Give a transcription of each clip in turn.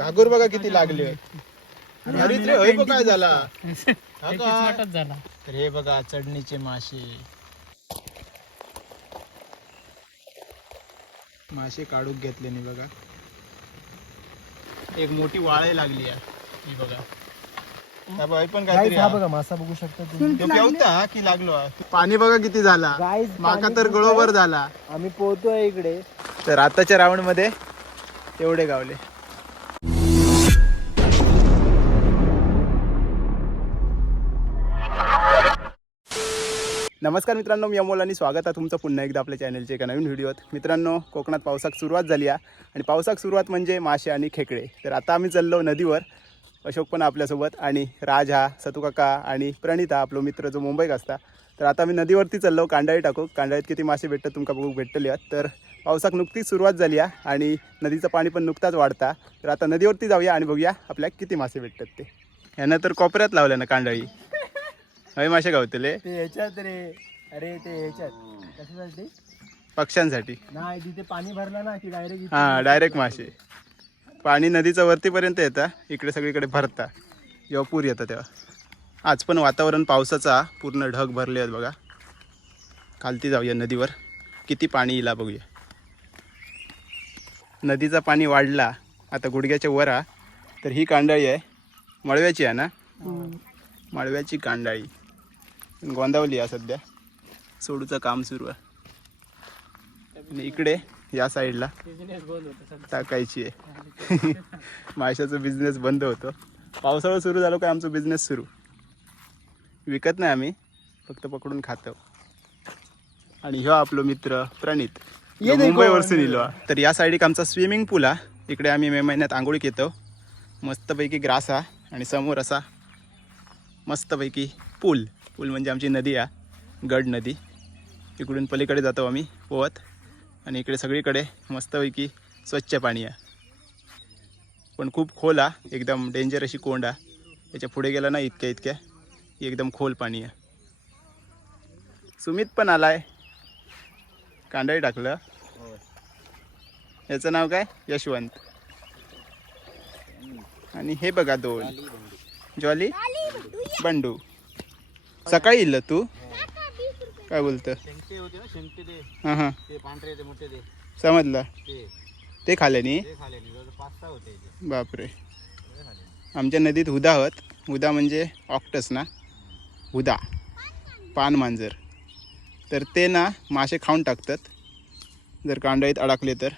घागूर बघा किती लागले. रे होय बघ काय झाला. हा तर हे बघा चढणीचे मासे. मासे काढून घेतले नाही बघा. एक मोठी वाळे लागली आहे ही बघा. हा बघा, हे पण काहीतरी हा आहे. बघा मासा बघू शकता तुम्ही. तो पेवता हा की लागलो? हा? पाणी बघा किती झाला. Guys, माका तर खूप गळोभर झाला. आम्ही पोहतोय इकडे. तर आताच्या राऊंडमध्ये तेवढे गावले. नमस्कार मित्रांनो मी अमोल आणि स्वागत आहे तुमचं पुन्हा एकदा आपल्या चॅनलच्या एका नवीन व्हिडिओत. मित्रांनो कोकणात पावसाक सुरुवात झाली आहे आणि पावसाक सुरुवात म्हणजे मासे आणि खेकडे. तर आता आम्ही चाललो नदीवर अशोक पण आपल्यासोबत आणि राज हा सतुकाका आणि प्रणिता हा आपलो मित्र जो मुंबईक असता. तर आता आम्ही नदीवरती चाललो कांडाळी टाकू. कांडाळीत किती मासे भेटतात तुमका बघू भेटतले आहेत तर पावसाक नुकतीच सुरुवात झाली आहे आणि नदीचं पाणी पण नुकताच वाढता. तर आता नदीवरती जाऊया आणि बघूया आपल्याला किती मासे भेटतात ते. ह्यानं तर कोपऱ्यात लावल्या ना कांडाळी. हवे मासे गावतले? ते ह्याच्यात रे. अरे ते ह्याच्यात कशासाठी? पक्ष्यांसाठी. नाही तिथे पाणी भरलं ना की डायरेक्ट हां डायरेक्ट मासे. पाणी नदीचं वरतीपर्यंत येतं इकडे सगळीकडे भरता. जेव्हा पूर येतं तेव्हा. आज पण वातावरण पावसाचा पूर्ण ढग भरले आहेत बघा. खालती जाऊया नदीवर. किती पाणी येईल बघूया. नदीचा पाणी वाढला आता गुडघ्याच्या वरा. तर ही कांडाळी आहे. मळव्याची आहे ना? मळव्याची कांडाळी. गोंदावली आहे सध्या. सोडूचं काम सुरू आहे. आणि इकडे या साईडला टाकायची आहे. माशाचा बिझनेस बंद होतो. पावसाळा सुरू झालो काय आमचा बिझनेस सुरू? विकत नाही आम्ही फक्त पकडून खातो. आणि ह्यो आपलो मित्र प्रणित. मुंबईवरसून इलो तर या साईडीक आमचा स्विमिंग पूल हा इकडे आम्ही मे महिन्यात आंघोळीक येतो मस्तपैकी ग्रास हा आणि समोर असा मस्तपैकी पूल पूल म्हणजे आमची नदी आहे गड नदी. इकडून पलीकडे जातो आम्ही पोहत. आणि इकडे सगळीकडे मस्तपैकी स्वच्छ पाणी आहे. पण खूप खोल आहे एकदम डेंजर अशी कोंड आहे. त्याच्या पुढे गेला ना इतक्या इतक्या. की एकदम खोल पाणी आहे. सुमित पण आला आहे कांडाही टाकलं. याचं नाव काय? यशवंत. आणि हे बघा दोन. जॉली बंडू. सकाळी इल्ल तू? काय बोलतं? हां हां. समजलं. ते. खाल्यानी. बापरे. आमच्या नदीत हुदा होत. हुदा म्हणजे ऑक्टस ना? हुदा. पान मांजर. तर ते ना मासे खाऊन टाकतात. जर कांडाळीत अडकले तर.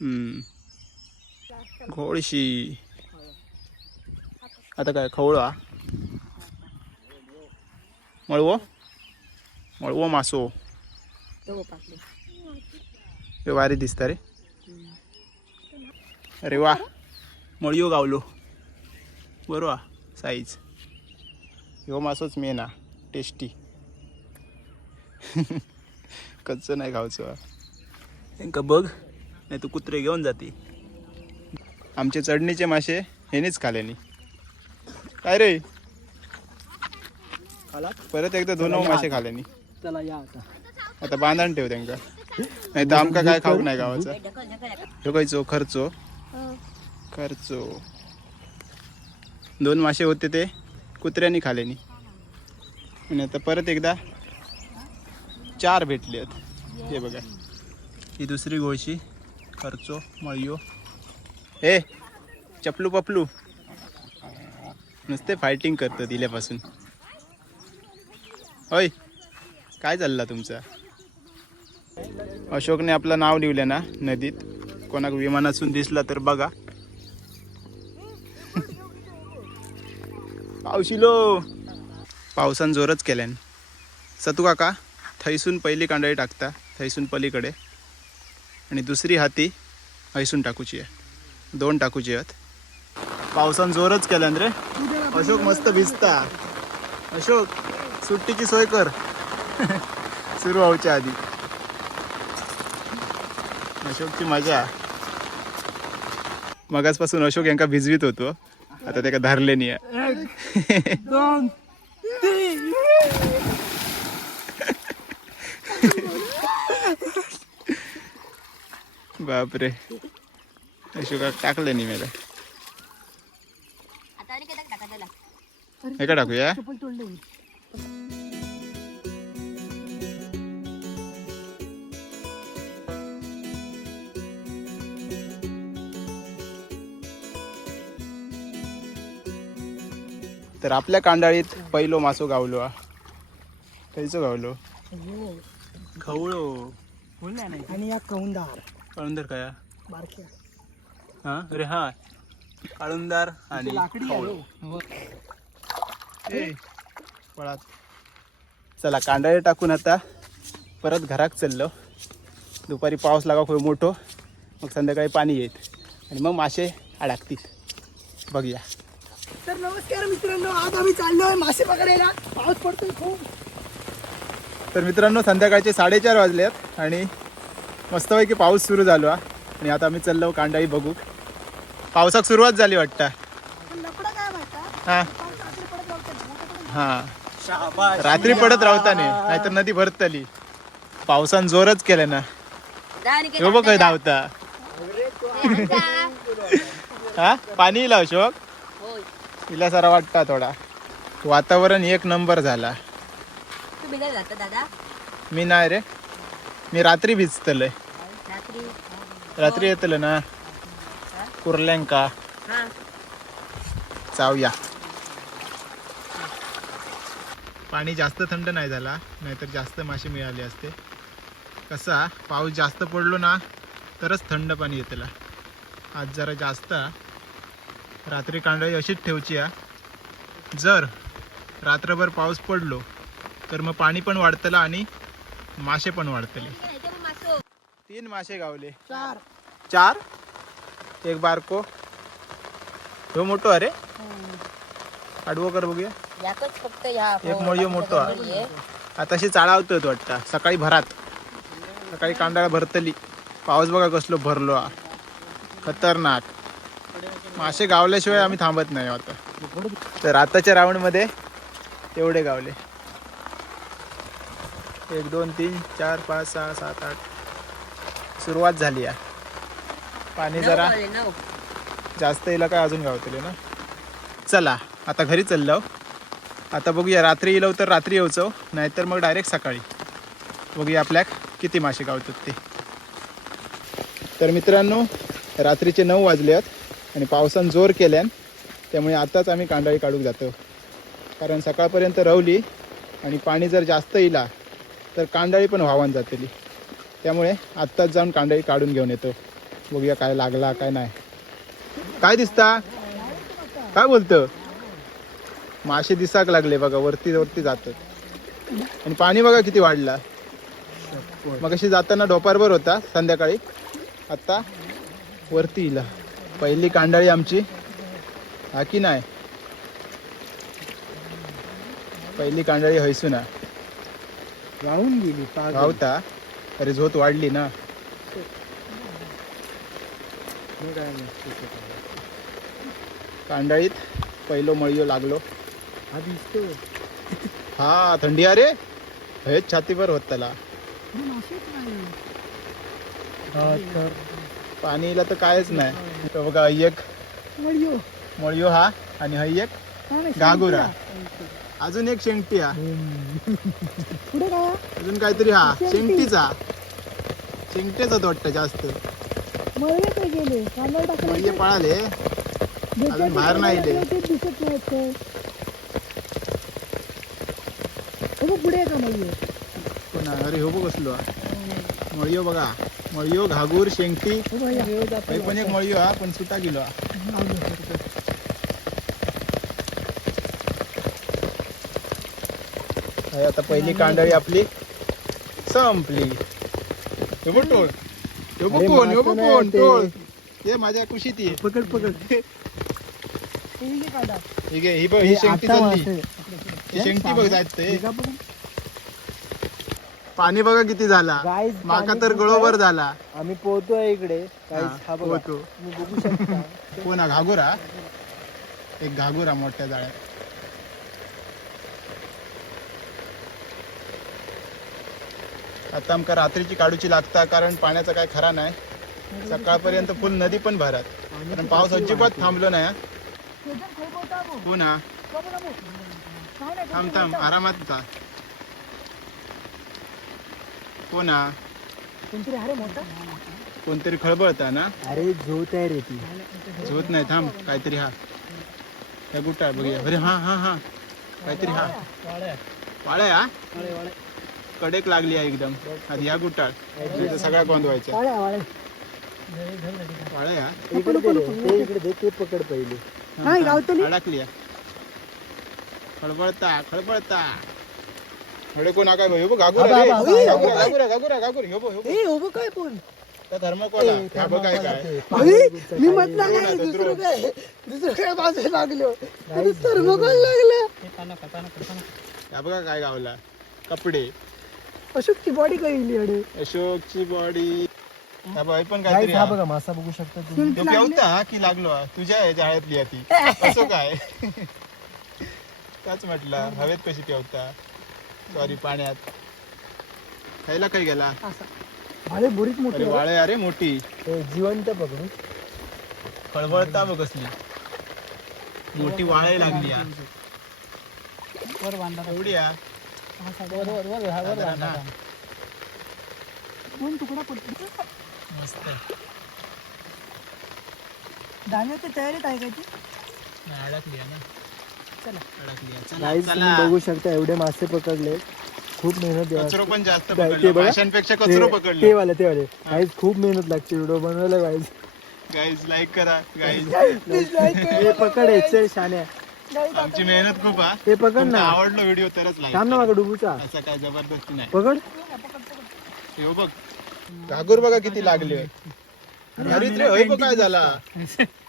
हम्म. आता काय खवळा मळवो? मळवो मासो? हे वारी दिसता रे. अरे वा मळयो गावलो. बरो साईज. ह्यो मासोच मेन हा टेस्टी कच्च नाही खावचं त्यांका बघ नाही तू कुत्रे घेऊन जाते. आमचे चढणीचे मासे हेनेच खाल्यानी काय रे? खाला? परत एकदा दोन मासे खाल्यानी चला या आता. आता बांधण ठेव त्यांका नाही तर आमका काय खाऊक नाही गावाचा. खायचो खर्चो? खर्चो. दोन मासे होते ते कुत्र्यांनी खाल्यानी आणि आता परत एकदा चार भेटले आहेत हे बघा. ही दुसरी गोळशी खर्चो मळयो. हे चपलू पपलू. नुसते फायटिंग करतं दिल्यापासून. होय. काय चालला तुमचा? अशोकने आपलं नाव लिहिलं ना नदीत. कोणाक विमानातून दिसला तर बघा. पावशिलो पावसान जोरच केल्यान. सतू काका थैसून पहिली कांडळी टाकता थैसून पलीकडे. आणि दुसरी हाती हैसून टाकूची आहे. दोन टाकूची आहेत. पावसान जोरच केल्यान रे. अशोक मस्त भिजता. अशोक सुट्टीची सोय कर. सुरू व्हायच्या आधी. अशोकची मजा. मगासपासून अशोक यांका भिजवीत होतो. आता त्याका धरले नाही बापरे. शुगर टाकलं नाही मला आता आणि काय टाका त्याला हे का टाकूया. चप्पल तोडले तर आपल्या कांडाळीत पहिलो मासो गावलो हा. खयचो गावलो? खवळो. आणि या कौंदार कळुंदर काय हा? बारक्या. हा? अरे हा. काळुंदार आणि खवळो. पळात चला कांडाळे टाकून आता परत घरात चाललो. दुपारी पाऊस लागा खूप मोठो. मग संध्याकाळी पाणी येत आणि मग मासे अडकतील. बघूया. तर नमस्कार मित्रांनो आज आम्ही चाललोय मासे पकडायला. पाऊस पडतोय खूप. तर मित्रांनो संध्याकाळचे साडेचार वाजलेत आणि मस्तपैकी पाऊस सुरू झालो आणि आता आम्ही चाललो कांडाळी बघू. पावसाक सुरुवात झाली वाटतं. हा. हा. रात्री पडत रावताने नाहीतर नदी भरतली. पावसान जोरच केलं ना. ह्यो बघ खंय धावता. हा? पाणी लाव शोक होय. तिला सारा वाटता थोडा. वातावरण एक नंबर झाला. दादा? मी नाही रे. मी रात्री भिजतलंय. रात्री? रात्री येतलं ना. कुर्ल्यांका. हा. चावया पाणी जास्त थंड नाही झाला नाहीतर जास्त मासे मिळाले असते. कसा? पाऊस जास्त पडलो ना तरच थंड पाणी येतला. आज जरा जास्त. हा. रात्री कांडाळी अशीच ठेवची हा जर रात्रभर पाऊस पडलो तर मग पाणी पण वाढतला आणि मासे पण वाढतले. तीन मासे गावले. चार. चार? एक बारको. ह्यो मोठो अरे? आडवो कर बघूया. याकच फक्त ह्या एक मोठो. हा. मळी आहे. आता अशी चाळावतोय तो वाटतं. सकाळी भरात. सकाळी कांडाळा भरतली. पाऊस बघा कसलो भरलो. हा खतरनाक मासे गावल्याशिवाय आम्ही थांबत नाही आता. तर आताच्या राऊंडमध्ये एवढे गावले. एक दोन तीन चार पाच सहा सात आठ. सुरुवात झाली आहे पाणी जरा नऊ. जास्त येईल काय अजून गावतले ना? चला आता घरी चाललो. आता बघूया रात्री येलो तर रात्री येऊचो नाहीतर मग डायरेक्ट सकाळी. बघूया आपल्याक किती मासे गावतात ते. तर मित्रांनो रात्रीचे नऊ वाजले आहेत आणि पावसान जोर केल्यान त्यामुळे आताच आम्ही कांडाळी काढूक जातो. कारण सकाळपर्यंत रवली आणि पाणी जर जास्त येईला तर कांडाळी पण व्हावान जातली. त्यामुळे आत्ताच जाऊन कांडाळी काढून घेऊन येतो. बघूया काय लागला काय नाही. काय दिसता? काय बोलतं? मासे दिसाक लागले बघा वरती वरती जातात आणि पाणी बघा किती वाढला. मग अशी जाताना डोपारभर होता संध्याकाळी. आता वरती इला. पहिली कांडाळी आमची. हा की नाही? पहिली कांडाळी हैसू ना राहून गेली. गावता अरे झोत वाढली ना. कांडाळीत पहिलो मळियो लागलो. हा दिसतो हा थंडी अरे हेच छातीवर होत त्याला. तर पाणीला तर कायच नाही. तो बघा एक मळ्यो. मळियो हा आणि हई एक हा नाही, गागुरा अजून एक शेंगटी हा हम्म. पुढे काय अजून काहीतरी हा शेंगटी. शेंगटीचा शेंगटेचाच वाटतं जास्त. मळले काय गेले. कांदा टाकले मळिये पळाले. अजून बाहेर नाही इले. ते दिसत नाहीत काय हे बघ, पुढे का मळी? पुन्हा अरे हो बघ कसलो हा. मळियो बघा. मळियो घागूर शेंगटी हे पण एक मळियो हा पण सुटा गेलो हा. हे आता पहिली कांडळी आपली संपली. हे बघ टोळ. हे बघ कोण हे बघ कोण ते. टोळ. हे माझ्या कुशीत ये पकड पकड. ही घे, ही बघ ही शेंगटी चालली ही शेंगटी बघ बघ पाणी बघा किती झाला. Guys, माका पाणी तर खूप गळोबर आहे. झाला. आम्ही पोहतोय इकडे. काय हा, हा बघा. पोहतो. तुम्ही बघू शकता. कोण हा? घागुरा? एक घागुरा मोठ्या जाळ्यात. आता आमका रात्रीची काढूची लागता कारण पाण्याचा काय खरा नाही. सकाळपर्यंत फुल नदी पण भरात. कारण पाऊस अजिबात थांबलो नाही हा. हो? ना थांब थांब. आरामात जा. हो ना. कोणतरी अरे मोठा? कोणतरी खळबळता ना? अरे झोत आहे रे ती. झोत नाही थांब काहीतरी हा. त्या गुट्टा बघूया. अरे हा हा हा. काहीतरी हा. वाळ्या हा? कडेक लागली आहे एकदम. आधी या तर सगळ्या गोंधवायच्या. वाळे वाळे वाळ्या हा? इकडे दे रे. ते इकडे दे ते पकड पहिले. अडकली आहे. खळबळता खळबळता. रे. आबा, आबा, घागुरा घागुर ह्यो बघ, ह्यो बघ. ए उभं काय पण. त्या थर्माकोल हा बघ काय? काय अरे, मी म्हटलं दुसरं काय? दुसरं काय बाजू लागलो? लागलं? हा बघा काय गावला. कपडे. अशोकची बॉडी काही अडे अशोकची बॉडी हा बघ, हे पण काहीतरी हा. मासा बघू शकता तो पेवता हा की लागलो हा? तुझ्या आहे जाळ्यातली आहे ती. असं काय? त्याच म्हटलं हवेत कशी पेवता सॉरी पाण्यात. खायला काय गेला? अरे बोरीच मोठी अरे वाळे अरे मोठी. आहे. जिवंत पकडून खळबळता बघ कसली. मोठी वाळे लागली हा. एवढी हा. साधारण हा. दोन तुकडा पडतो मस्त. दाण्याची तयारीत आहे का ती? नाही, अडकली आहे ना. चला. चला. तुम्ही बघू शकता एवढे मासे पकडले. खूप मेहनत द्यावी कचरो पण जास्त काय ते पकडलं बघा. माशांपेक्षा ते कचरो ते पकडले. वाले ते वाले. गाईज खूप मेहनत लागते. व्हिडिओ बनवायला गाईज गाईज लाईक करा. गाईज हे पकड हे, चल शान्या आमची मेहनत खूप हा. हे पकड तुमचा ना. आवडलो व्हिडिओ तरच लाईक थांब ना मागं डुबूचा. असं काय जबरदस्ती नाही. पकड. हे बघ. घागूर बघा किती लागले अरे बघ काय झाला.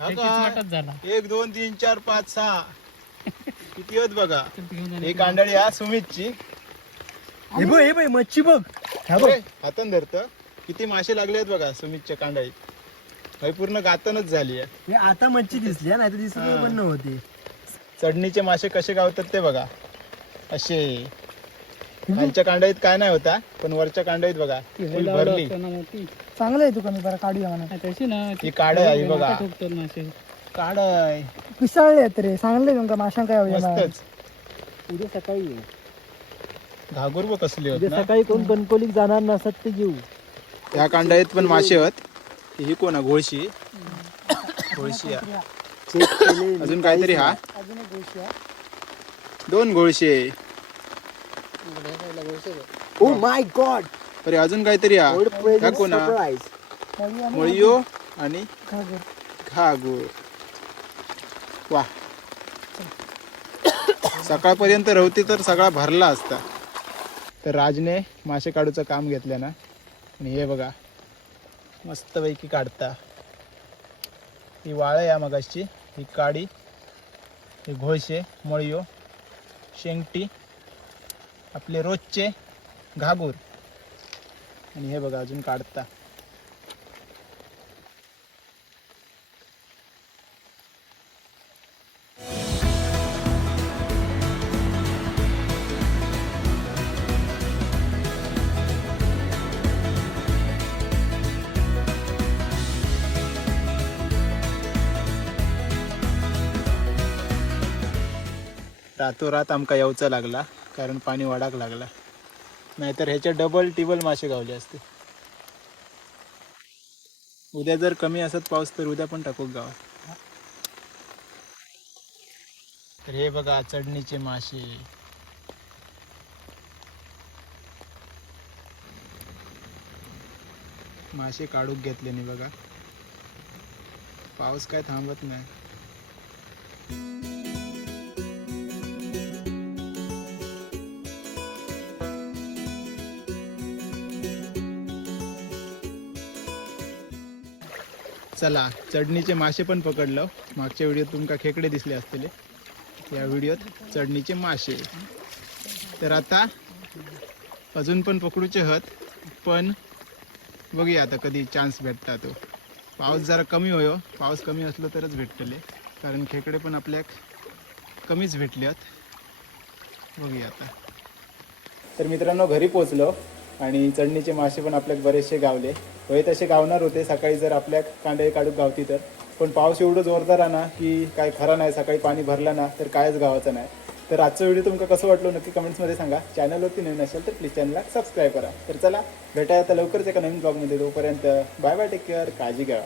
हा का? एक दोन तीन चार पाच सहा. किती होत बघा? ही कांडळी हा सुमितची. हे बघ हे बघ मच्छी बघ. हा हातान धरत. किती मासे लागले आहेत बघा सुमितच्या कांडळीत हय पूर्ण गातनच झाली आहे. हे आता मच्छी दिसली नाही तर दिसली हा. पण नव्हती चढणीचे मासे कसे गावतात ते बघा. असे. खालच्या कांडळीत काय नाही होता पण वरच्या कांडळीत बघा फुल भरली. चांगलं आहे तू कमी बरं काढूया म्हणा. ही काढ आहे ही बघा. आहे पिसाळले रे. चांगले तुमका माशां काय हवं मस्तच. उद्या सकाळी ये. घागूर बघ कसली होत उद्या ना. सकाळी कोण कणकोलीत जाणार नसत ते घेऊ ह्या कांडळीत पण मासे आहेत ही कोण आहे? घोळशी. घोळशी आहे. चेक केले. अजून काहीतरी हा? अजून एक गोष्ट आहे. दोन घोळशे ओ माय गॉड अरे अजून काहीतरी हा? ह्या कोण हा? सरप्राईज मळियो आणि घागर. घागूर. वा. सकाळपर्यंत रवती तर सगळा भरला असता. तर राजने मासे काढूचं काम घेतलं ना. आणि हे बघा मस्तपैकी काढता. ही वाळ या मगाशी ही काडी ही घोळशे मळियो शेंगटी आपले रोजचे घागूर. आणि हे बघा अजून काढता. रातोरात आमकां येवचा लागला कारण पाणी वाडाक लागला. नाहीतर ह्याचे डबल टिबल मासे गावले असते. उद्या जर कमी असत पाऊस तर उद्या पण टाकू गावात तर हे बघा चढणीचे मासे. मासे काढूक घेतले नाही बघा. पाऊस काय थांबत नाही. चला चढणीचे मासे पण पकडलो. मागच्या व्हिडिओत तुमका खेकडे दिसले असतील. या व्हिडिओत चढणीचे मासे. तर आता अजून पण पकडूचे हत पण बघूया आता कधी चान्स भेटता तो. पाऊस जरा कमी होयो. पाऊस कमी असलो तरच भेटतले. कारण खेकडे पण आपल्याक कमीच भेटले आहेत बघूया आता. तर मित्रांनो घरी पोचलो आणि चढणीचे मासे पण आपल्याक बरेचसे गावले. होय तसे गावणार होते. सकाळी जर आपल्या कांदे काढूक गावती तर. पण पाऊस एवढं जोरदार आहे ना की काय खरा नाही. सकाळी पाणी भरलं ना तर कायच गावाचं नाही. तर आजचा व्हिडिओ तुमका कसं वाटलं नक्की कमेंट्समध्ये सांगा. चॅनलवरती नवीन असेल तर प्लीज चॅनलला सबस्क्राईब करा. तर चला भेटाय आता लवकरच एका नवीन ब्लॉगमध्ये तोपर्यंत बाय बाय टेक केअर काळजी घ्या.